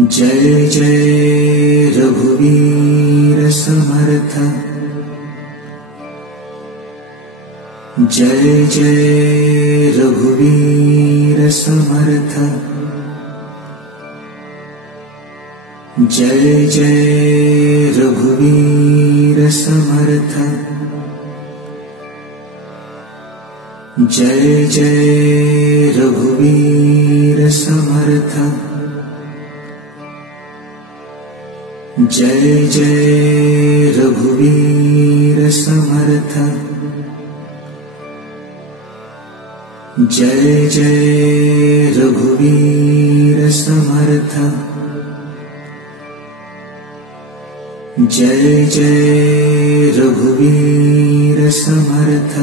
जय जय रघुवीर समर्थ। जय जय रघुवीर समर्थ। जय जय रघुवीर समर्थ। जय जय रघुवीर समर्थ। जय जय रघुवीर समर्थ। जय जय रघुवीर समर्थ। जय जय रघुवीर समर्थ।